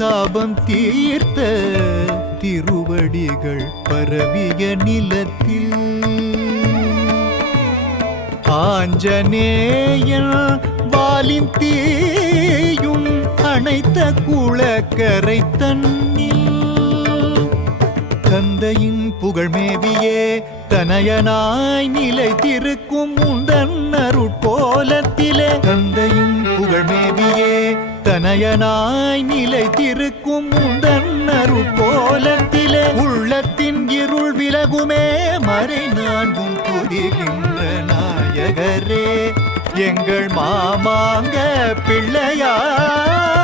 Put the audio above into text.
சாபம் தீர்த்த திருவடிகள் பரவிய நிலத்தில் ஆஞ்சநேயன் வாலின் தீயும் அணைத்த குளக்கரை தன்னில் தந்தையின் புகழ்மேவியே தனயனாய் நிலைத்திருக்கும் உந்தன் அருட்கோலத்திலே தந்தையின் புகழ்மேவியே தனயனாய் நிலைத்திருக்கும் உந்தன் அருட்கோலத்திலே உள்ளத்தின் இருள் விலகுமே மறை நான்கும் துதிக்கின்ற நாயகரே எங்கள் மாமாங்க பிள்ளையார்